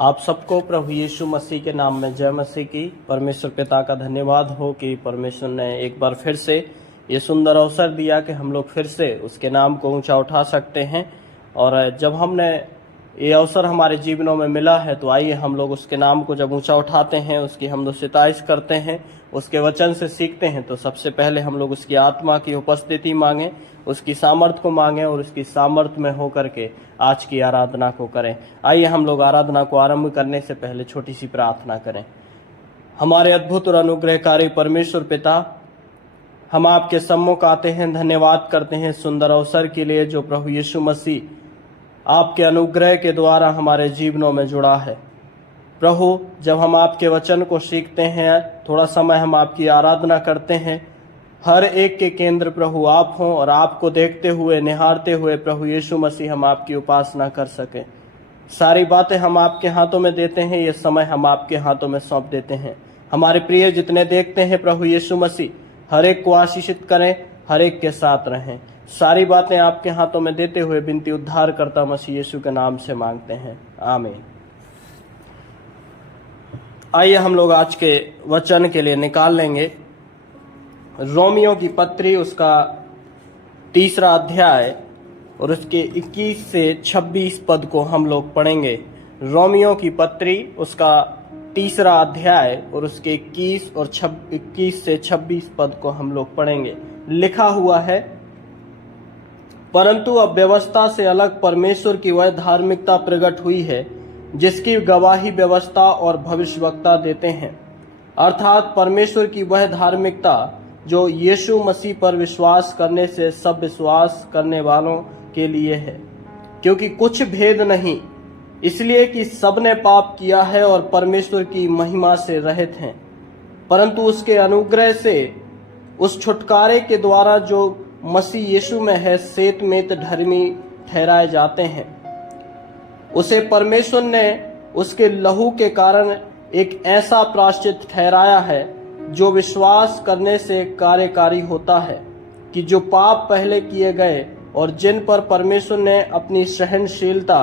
आप सबको प्रभु यीशु मसीह के नाम में जय मसीह की। परमेश्वर पिता का धन्यवाद हो कि परमेश्वर ने एक बार फिर से ये सुंदर अवसर दिया कि हम लोग फिर से उसके नाम को ऊंचा उठा सकते हैं। और जब हमने ये अवसर हमारे जीवनों में मिला है तो आइए हम लोग उसके नाम को जब ऊंचा उठाते हैं, उसकी हम सिताइश करते हैं, उसके वचन से सीखते हैं, तो सबसे पहले हम लोग उसकी आत्मा की उपस्थिति मांगें, उसकी सामर्थ्य को मांगें और उसकी सामर्थ्य में होकर के आज की आराधना को करें। आइए हम लोग आराधना को आरंभ करने से पहले छोटी सी प्रार्थना करें। हमारे अद्भुत और अनुग्रहकारी परमेश्वर पिता, हम आपके सम्मुख आते हैं, धन्यवाद करते हैं सुंदर अवसर के लिए जो प्रभु यीशु मसीह आपके अनुग्रह के द्वारा हमारे जीवनों में जुड़ा है। प्रभु, जब हम आपके वचन को सीखते हैं, थोड़ा समय हम आपकी आराधना करते हैं, हर एक के केंद्र प्रभु आप हों और आपको देखते हुए, निहारते हुए प्रभु यीशु मसीह हम आपकी उपासना कर सकें। सारी बातें हम आपके हाथों में देते हैं, ये समय हम आपके हाथों में सौंप देते हैं। हमारे प्रिय जितने देखते हैं प्रभु यीशु मसीह हर एक को आशीषित करें, हर एक के साथ रहें। सारी बातें आपके हाथों में देते हुए विनती उद्धार करता मसीह यीशु के नाम से मांगते हैं, आमीन। आइए हम लोग आज के वचन के लिए निकाल लेंगे रोमियो की पत्री, उसका 3 अध्याय और उसके 21 से 26 पद को हम लोग पढ़ेंगे। रोमियो की पत्री, उसका 3 अध्याय और उसके 21 से 26 पद को हम लोग पढ़ेंगे। लिखा हुआ है, परंतु अब व्यवस्था से अलग परमेश्वर की वह धार्मिकता प्रकट हुई है जिसकी गवाही व्यवस्था और भविष्यवक्ता देते हैं, अर्थात परमेश्वर की वह धार्मिकता जो यीशु मसीह पर विश्वास करने से सब विश्वास करने वालों के लिए है। क्योंकि कुछ भेद नहीं, इसलिए कि सबने पाप किया है और परमेश्वर की महिमा से रहित हैं, परंतु उसके अनुग्रह से उस छुटकारे के द्वारा जो मसीह यीशु में है सेत में धर्मी ठहराए जाते हैं। उसे परमेश्वर ने उसके लहू के कारण एक ऐसा प्रायश्चित ठहराया है जो विश्वास करने से कार्यकारी होता है कि जो पाप पहले किए गए और जिन पर परमेश्वर ने अपनी सहनशीलता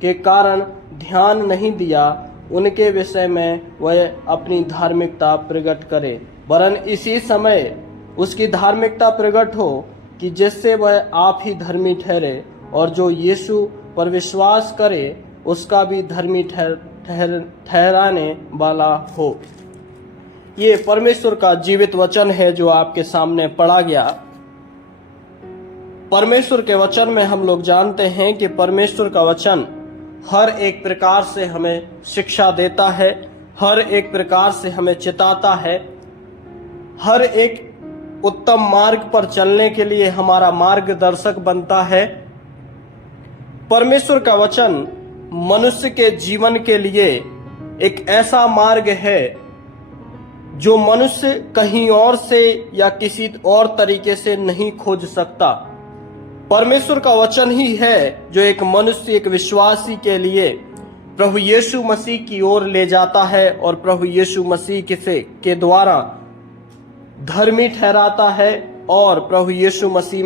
के कारण ध्यान नहीं दिया, उनके विषय में वह अपनी धार्मिकता प्रकट करे, वरन इसी समय उसकी धार्मिकता प्रकट हो कि जिससे वह आप ही धर्मी ठहरे और जो यीशु पर विश्वास करे उसका भी धर्मी ठहराने वाला हो। ये परमेश्वर का जीवित वचन है जो आपके सामने पढ़ा गया। परमेश्वर के वचन में हम लोग जानते हैं कि परमेश्वर का वचन हर एक प्रकार से हमें शिक्षा देता है, हर एक प्रकार से हमें चिताता है, हर एक उत्तम मार्ग पर चलने के लिए हमारा मार्गदर्शक बनता है। परमेश्वर का वचन मनुष्य के जीवन के लिए एक ऐसा मार्ग है जो मनुष्य कहीं और से या किसी और तरीके से नहीं खोज सकता। परमेश्वर का वचन ही है जो एक मनुष्य, एक विश्वासी के लिए प्रभु यीशु मसीह की ओर ले जाता है और प्रभु यीशु मसीह के द्वारा धर्मी ठहराता है और प्रभु यीशु मसीह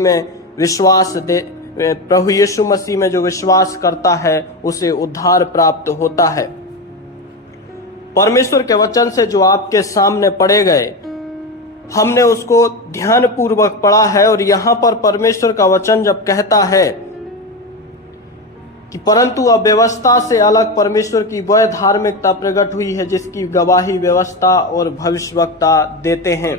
में जो विश्वास करता है उसे उद्धार प्राप्त होता है। परमेश्वर के वचन से जो आपके सामने पढ़े गए, हमने उसको ध्यान पूर्वक पढ़ा है। और यहाँ पर परमेश्वर का वचन जब कहता है कि परंतु अब व्यवस्था से अलग परमेश्वर की वह धार्मिकता प्रकट हुई है जिसकी गवाही व्यवस्था और भविष्यवक्ता देते हैं,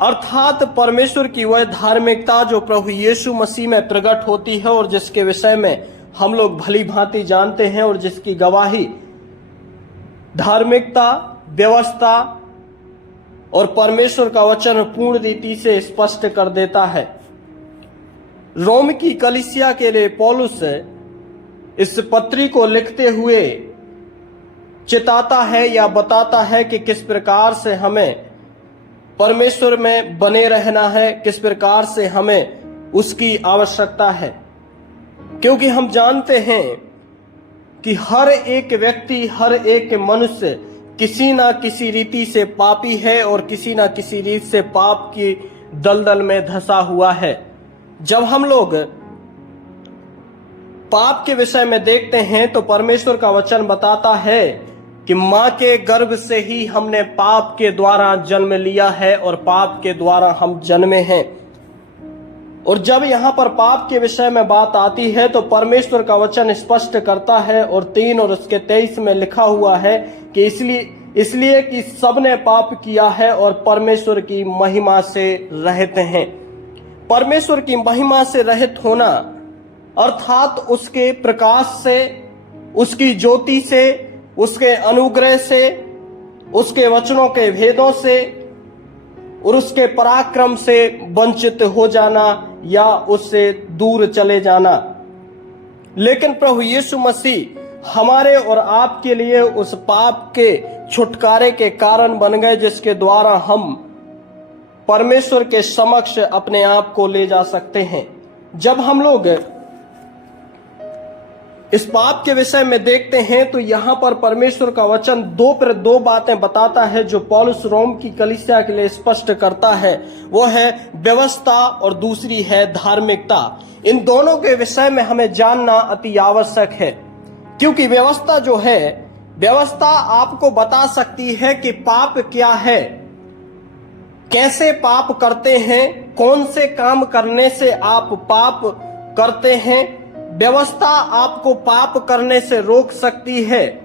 अर्थात परमेश्वर की वह धार्मिकता जो प्रभु यीशु मसीह में प्रकट होती है और जिसके विषय में हम लोग भली भांति जानते हैं और जिसकी गवाही धार्मिकता, व्यवस्था और परमेश्वर का वचन पूर्ण रीति से स्पष्ट कर देता है। रोम की कलीसिया के लिए पौलुस इस पत्री को लिखते हुए चिताता है या बताता है कि किस प्रकार से हमें परमेश्वर में बने रहना है, किस प्रकार से हमें उसकी आवश्यकता है। क्योंकि हम जानते हैं कि हर एक व्यक्ति, हर एक मनुष्य किसी ना किसी रीति से पापी है और किसी ना किसी रीति से पाप की दलदल में धंसा हुआ है। जब हम लोग पाप के विषय में देखते हैं तो परमेश्वर का वचन बताता है कि मां के गर्भ से ही हमने पाप के द्वारा जन्म लिया है और पाप के द्वारा हम जन्मे हैं। और जब यहाँ पर पाप के विषय में बात आती है तो परमेश्वर का वचन स्पष्ट करता है और 3 और उसके 23 में लिखा हुआ है कि इसलिए कि सबने पाप किया है और परमेश्वर की महिमा से रहित हैं। परमेश्वर की महिमा से रहित होना अर्थात उसके प्रकाश से, उसकी ज्योति से, उसके अनुग्रह से, उसके वचनों के भेदों से और उसके पराक्रम से वंचित हो जाना या उससे दूर चले जाना। लेकिन प्रभु यीशु मसीह हमारे और आपके लिए उस पाप के छुटकारे के कारण बन गए जिसके द्वारा हम परमेश्वर के समक्ष अपने आप को ले जा सकते हैं। जब हम लोग इस पाप के विषय में देखते हैं तो यहाँ पर परमेश्वर का वचन 2 पर 2 बातें बताता है जो पौलुस रोम की कलीसिया के लिए स्पष्ट करता है। वो है व्यवस्था और दूसरी है धार्मिकता। इन दोनों के विषय में हमें जानना अति आवश्यक है, क्योंकि व्यवस्था जो है, व्यवस्था आपको बता सकती है कि पाप क्या है, कैसे पाप करते हैं, कौन से काम करने से आप पाप करते हैं। व्यवस्था आपको पाप करने से रोक सकती है,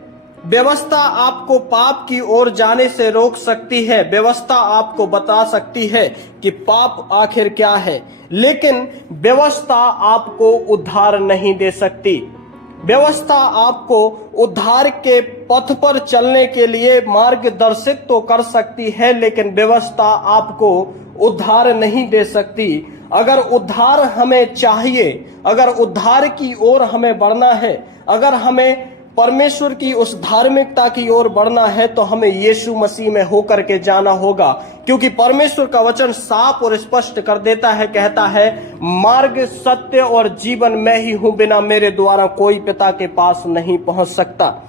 व्यवस्था आपको पाप की ओर जाने से रोक सकती है, व्यवस्था आपको बता सकती है कि पाप आखिर क्या है, लेकिन व्यवस्था आपको उद्धार नहीं दे सकती। व्यवस्था आपको उद्धार के पथ पर चलने के लिए मार्गदर्शित तो कर सकती है, लेकिन व्यवस्था आपको उद्धार नहीं दे सकती। अगर उद्धार हमें चाहिए, अगर उद्धार की ओर हमें बढ़ना है, अगर हमें परमेश्वर की उस धार्मिकता की ओर बढ़ना है तो हमें यीशु मसीह में होकर के जाना होगा, क्योंकि परमेश्वर का वचन साफ और स्पष्ट कर देता है, कहता है मार्ग, सत्य और जीवन मैं ही हूं, बिना मेरे द्वारा कोई पिता के पास नहीं पहुंच सकता।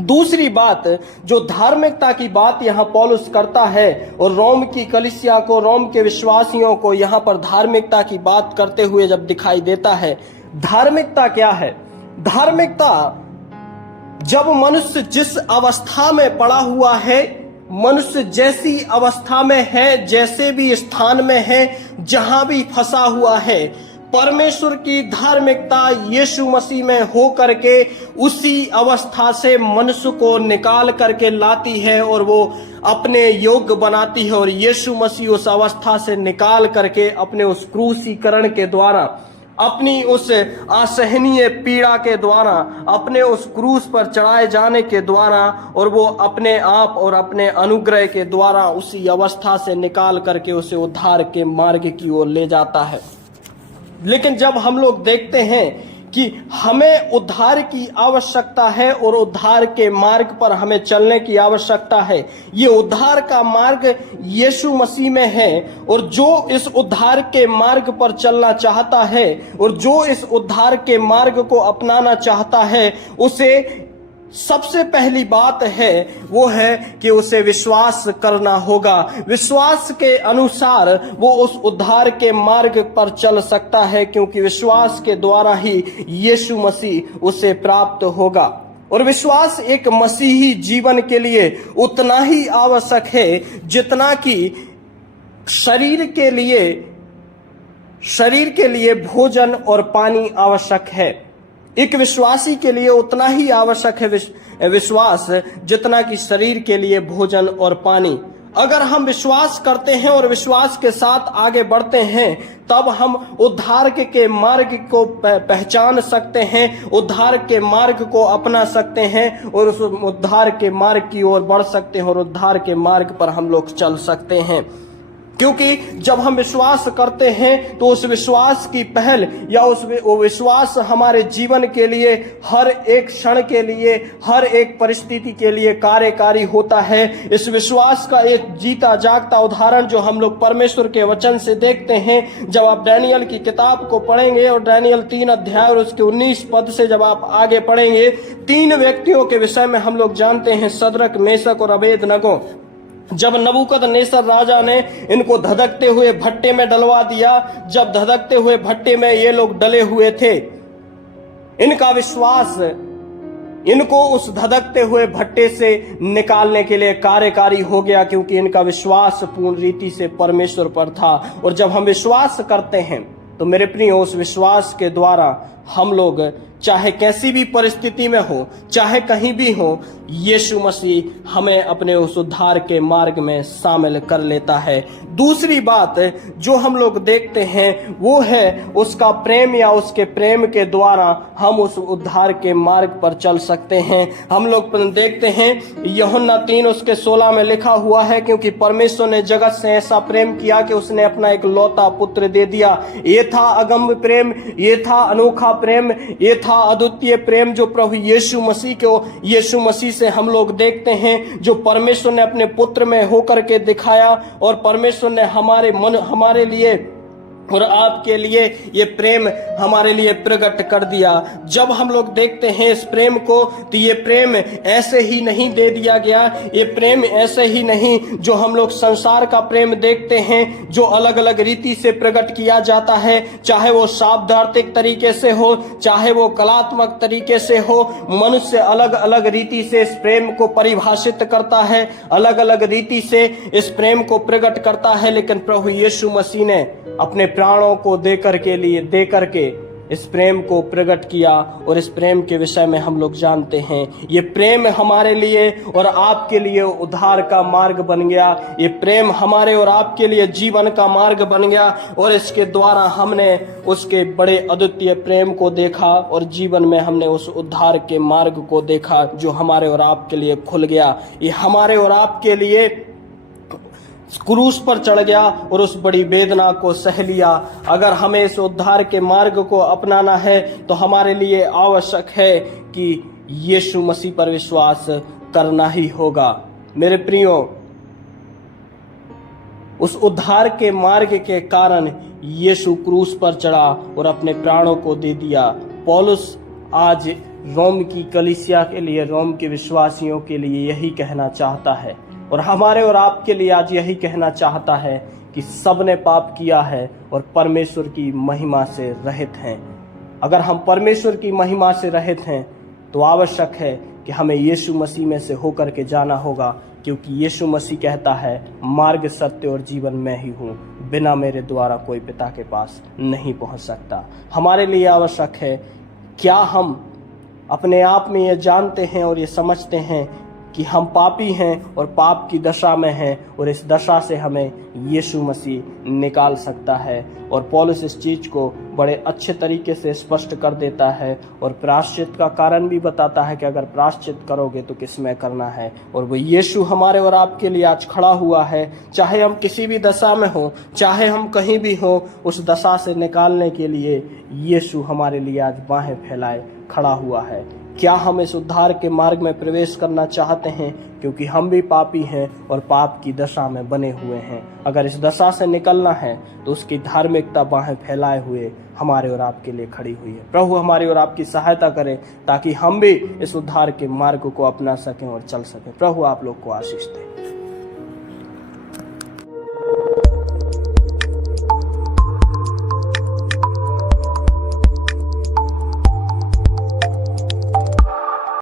दूसरी बात जो धार्मिकता की बात यहाँ पौलुस करता है और रोम की कलीसिया को, रोम के विश्वासियों को यहाँ पर धार्मिकता की बात करते हुए जब दिखाई देता है, धार्मिकता क्या है? धार्मिकता जब मनुष्य जिस अवस्था में पड़ा हुआ है, मनुष्य जैसी अवस्था में है, जैसे भी स्थान में है, जहां भी फंसा हुआ है, परमेश्वर की धार्मिकता यीशु मसीह में हो करके उसी अवस्था से मनुष्य को निकाल करके लाती है और वो अपने योग्य बनाती है। और यीशु मसीह उस अवस्था से निकाल करके अपने उस क्रूसीकरण के द्वारा, अपनी उस असहनीय पीड़ा के द्वारा, अपने उस क्रूस पर चढ़ाए जाने के द्वारा और वो अपने आप और अपने अनुग्रह के द्वारा उसी अवस्था से निकाल करके उसे उद्धार के मार्ग की ओर ले जाता है। लेकिन जब हम लोग देखते हैं कि हमें उद्धार की आवश्यकता है और उद्धार के मार्ग पर हमें चलने की आवश्यकता है, ये उद्धार का मार्ग यीशु मसीह में है, और जो इस उद्धार के मार्ग पर चलना चाहता है और जो इस उद्धार के मार्ग को अपनाना चाहता है, उसे सबसे पहली बात है वो है कि उसे विश्वास करना होगा। विश्वास के अनुसार वो उस उद्धार के मार्ग पर चल सकता है, क्योंकि विश्वास के द्वारा ही यीशु मसीह उसे प्राप्त होगा। और विश्वास एक मसीही जीवन के लिए उतना ही आवश्यक है जितना कि शरीर के लिए भोजन और पानी आवश्यक है। एक विश्वासी के लिए उतना ही आवश्यक है विश्वास जितना कि शरीर के लिए भोजन और पानी। अगर हम विश्वास करते हैं और विश्वास के साथ आगे बढ़ते हैं, तब हम उद्धार के मार्ग को पहचान सकते हैं, उद्धार के मार्ग को अपना सकते हैं और उस उद्धार के मार्ग की ओर बढ़ सकते हैं और उद्धार के मार्ग पर हम लोग चल सकते हैं। क्योंकि जब हम विश्वास करते हैं तो उस विश्वास की पहल या वो विश्वास हमारे जीवन के लिए, हर एक क्षण के लिए, हर एक परिस्थिति के लिए कार्यकारी होता है। इस विश्वास का एक जीता जागता उदाहरण जो हम लोग परमेश्वर के वचन से देखते हैं, जब आप डैनियल की किताब को पढ़ेंगे और डैनियल 3 अध्याय और उसके 19 पद से जब आप आगे पढ़ेंगे, 3 व्यक्तियों के विषय में हम लोग जानते हैं, सदरक, मेशक और अबेदनगो। जब नबूकदनेस्सर राजा ने इनको धधकते हुए भट्टे में डलवा दिया, जब धधकते हुए भट्टे में ये लोग डले हुए थे, इनका विश्वास इनको उस धधकते हुए भट्टे से निकालने के लिए कार्यकारी हो गया, क्योंकि इनका विश्वास पूर्ण रीति से परमेश्वर पर था। और जब हम विश्वास करते हैं तो मेरे प्रियो, उस विश्वास के द्वारा हम लोग चाहे कैसी भी परिस्थिति में हो, चाहे कहीं भी हो, यीशु मसीह हमें अपने उस उद्धार के मार्ग में शामिल कर लेता है। दूसरी बात जो हम लोग देखते हैं वो है उसका प्रेम, या उसके प्रेम के द्वारा हम उस उद्धार के मार्ग पर चल सकते हैं। हम लोग देखते हैं यूहन्ना 3:16 में लिखा हुआ है, क्योंकि परमेश्वर ने जगत से ऐसा प्रेम किया कि उसने अपना एक लौता पुत्र दे दिया। ये था अगम्य प्रेम, ये था अनोखा प्रेम, ये था अद्वितीय प्रेम जो प्रभु यीशु मसीह से हम लोग देखते हैं, जो परमेश्वर ने अपने पुत्र में होकर के दिखाया। और परमेश्वर ने हमारे लिए और आपके लिए ये प्रेम हमारे लिए प्रकट कर दिया। जब हम लोग देखते हैं इस प्रेम को, तो ये प्रेम ऐसे ही नहीं दे दिया गया। ये प्रेम ऐसे ही नहीं जो हम लोग संसार का प्रेम देखते हैं, जो अलग अलग रीति से प्रकट किया जाता है, चाहे वो शाब्दार्थिक तरीके से हो, चाहे वो कलात्मक तरीके से हो। मनुष्य अलग अलग रीति से इस प्रेम को परिभाषित करता है, अलग अलग रीति से इस प्रेम को प्रकट करता है। लेकिन प्रभु यीशु मसीह ने अपने प्राणों को देकर के इस प्रेम को प्रकट किया। और इस प्रेम के विषय में हम लोग जानते हैं, ये प्रेम हमारे लिए और आपके लिए उद्धार का मार्ग बन गया। ये प्रेम हमारे और आपके लिए जीवन का मार्ग बन गया। और इसके द्वारा हमने उसके बड़े अद्वितीय प्रेम को देखा, और जीवन में हमने उस उद्धार के मार्ग को देखा जो हमारे और आपके लिए खुल गया। ये हमारे और आपके लिए क्रूस पर चढ़ गया और उस बड़ी वेदना को सह लिया। अगर हमें इस उद्धार के मार्ग को अपनाना है तो हमारे लिए आवश्यक है कि यीशु मसीह पर विश्वास करना ही होगा। मेरे प्रियो, उस उद्धार के मार्ग के कारण यीशु क्रूस पर चढ़ा और अपने प्राणों को दे दिया। पौलुस आज रोम की कलीसिया के लिए, रोम के विश्वासियों के लिए यही कहना चाहता है, और हमारे और आपके लिए आज यही कहना चाहता है कि सबने पाप किया है और परमेश्वर की महिमा से रहित हैं। अगर हम परमेश्वर की महिमा से रहित हैं तो आवश्यक है कि हमें यीशु मसीह में से होकर के जाना होगा, क्योंकि यीशु मसीह कहता है, मार्ग, सत्य और जीवन मैं ही हूँ, बिना मेरे द्वारा कोई पिता के पास नहीं पहुँच सकता। हमारे लिए आवश्यक है, क्या हम अपने आप में ये जानते हैं और ये समझते हैं कि हम पापी हैं और पाप की दशा में हैं, और इस दशा से हमें यीशु मसीह निकाल सकता है। और पौलुस इस चीज को बड़े अच्छे तरीके से स्पष्ट कर देता है और प्रायश्चित का कारण भी बताता है कि अगर प्रायश्चित करोगे तो किसमें करना है। और वो यीशु हमारे और आपके लिए आज खड़ा हुआ है, चाहे हम किसी भी दशा में हो, चाहे हम कहीं भी हो, उस दशा से निकालने के लिए यीशु हमारे लिए आज बाहें फैलाए खड़ा हुआ है। क्या हम इस उद्धार के मार्ग में प्रवेश करना चाहते हैं? क्योंकि हम भी पापी हैं और पाप की दशा में बने हुए हैं। अगर इस दशा से निकलना है तो उसकी धार्मिकता बाहें फैलाए हुए हमारे और आपके लिए खड़ी हुई है। प्रभु हमारी और आपकी सहायता करे ताकि हम भी इस उद्धार के मार्ग को अपना सकें और चल सकें। प्रभु आप लोग को आशीष दे।